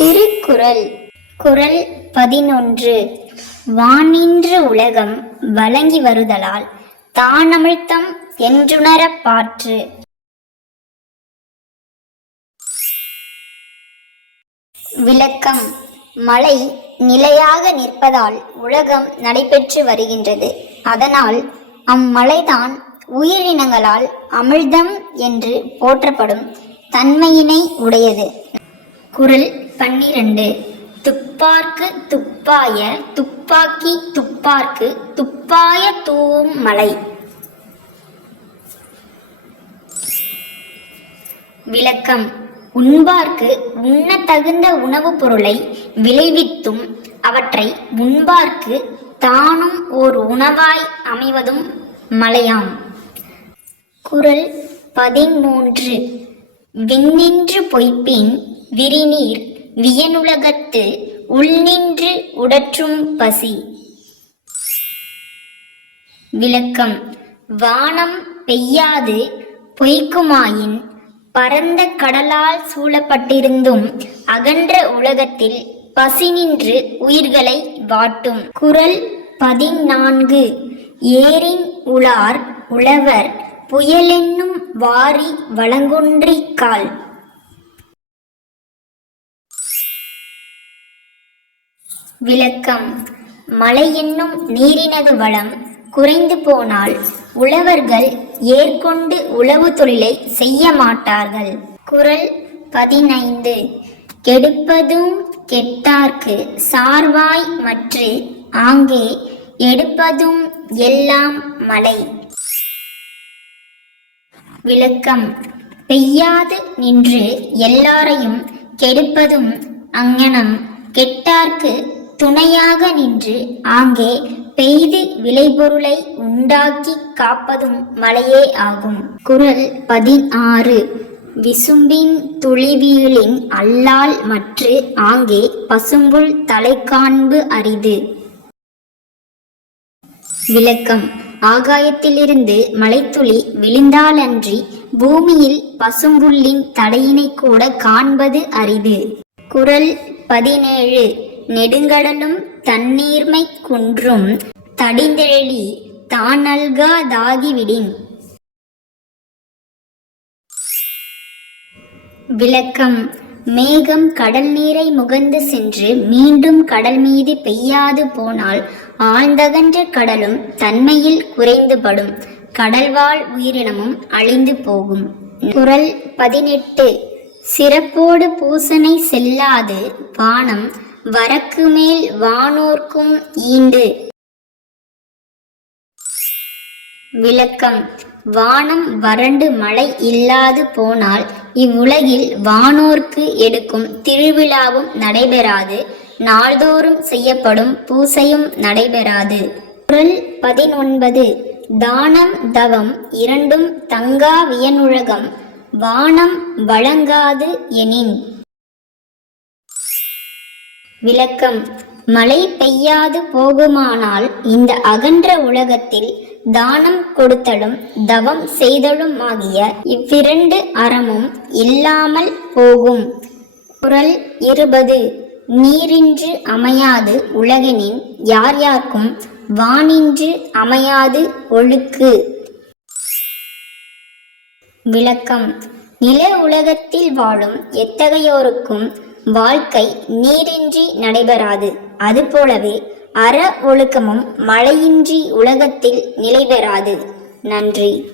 திருக்குறள். குறள் பதினொன்று. வானின்று உலகம் வழங்கி வருதலால் தானமிழ்த்தம் என்றுணரப் பாற்று. விளக்கம். மழை நிலையாக நிற்பதால் உலகம் நடைபெற்று வருகின்றது. அதனால் அம்மழைதான் உயிரினங்களால் அமிழ்தம் என்று போற்றப்படும் தன்மையினை உடையது. குறள் பன்னிரண்டு. துப்பார்க்கு துப்பாய துப்பாக்கி துப்பார்க்கு துப்பாய தூவும் மலை. விளக்கம். உண்பார்க்கு உண்ண தகுந்த உணவுப் பொருளை விளைவித்தும் அவற்றை உண்பார்க்கு தானும் ஓர் உணவாய் அமைவதும் மலையாம். குரல் பதிமூன்று. விண்ணின்று பொய்ப்பின் விரிநீர் வியனுலகத்து உள்நின்று உடற்றும் பசி. விளக்கம். வானம் பெய்யாது பொய்க்குமாயின் பரந்த கடலால் சூழப்பட்டிருந்தும் அகன்ற உலகத்தில் பசி நின்று உயிர்களை வாட்டும். குரல் பதினான்கு. ஏரின் உளார் உழவர் புயலென்னும் வாரி வளங்கொன்றிக் விளக்கம். மழை என்னும் நீரினது வளம் குறைந்து போனால் உழவர்கள் ஏற்கொண்டு உழவு தொழிலை செய்ய மாட்டார்கள். குரல் பதினைந்து. கெடுப்பதும் கெட்டார்க்கு சார்வாய் மற்று ஆங்கே எடுப்பதும் எல்லாம் மழை விளக்கம். பெய்யாது நின்று எல்லாரையும் கெடுப்பதும் அங்ஙனம் கெட்டார்க்கு துணையாக நின்று ஆங்கே பெய்து விளைபொருளை உண்டாக்கி காப்பதும் மழையே ஆகும். குரல் பதினாறு. விசும்பின் துளிவியலின் அல்லால் மற்று ஆங்கே பசும்புல் தலைக்காண்பு அரிது. விளக்கம். ஆகாயத்திலிருந்து மலைத்துளி விழுந்தாலன்றி பூமியில் பசும்புல்லின் தடையினை கூட காண்பது அரிது. குறள் பதினேழு. நெடுங்கடலும் தண்ணீர்மை குன்றும் தடிந்தெழி தானல்காதாகிவிடின் விளக்கம். மேகம் கடல் நீரை முகந்து சென்று மீண்டும் கடல் மீது பெய்யாது போனால் ஆழ்ந்தகன்ற கடலும் தன்மையில் குறைந்துபடும். கடல்வாழ் உயிரினமும் அழிந்து போகும். குரல் பதினெட்டு. சிறப்போடு பூசனை செல்லாது வானம் வரக்கு மேல் வானோர்க்கும் ஈண்டு. விளக்கம். வானம் வறண்டு மழை இல்லாது போனால் இவ்வுலகில் வானோர்க்கு எடுக்கும் திருவிழாவும் நடைபெறாது. நாள்தோறும் செய்யப்படும் பூசையும் நடைபெறாது. குரல் பதினொன்பது. தானம் தவம் இரண்டும் தங்கா வியனுலகம். வானம் வழங்காது எனின். விளக்கம். மழை பெய்யாது போகுமானால் இந்த அகன்ற உலகத்தில் தானம் கொடுத்தலும் தவம் செய்தலும் ஆகிய இவ்விரண்டு அறமும் இல்லாமல் போகும். குரல் இருபது. நீரின்று அமையாது உலகினின் யார் யார்க்கும் வானின்று அமையாது ஒழுக்கு. விளக்கம். நில உலகத்தில் வாழும் எத்தகையோருக்கும் வாழ்க்கை நீரின்றி நடைபெறாது. அதுபோலவே அற ஒழுக்கமும் மழையின்றி உலகத்தில் நிலைபெறாது. நன்றி.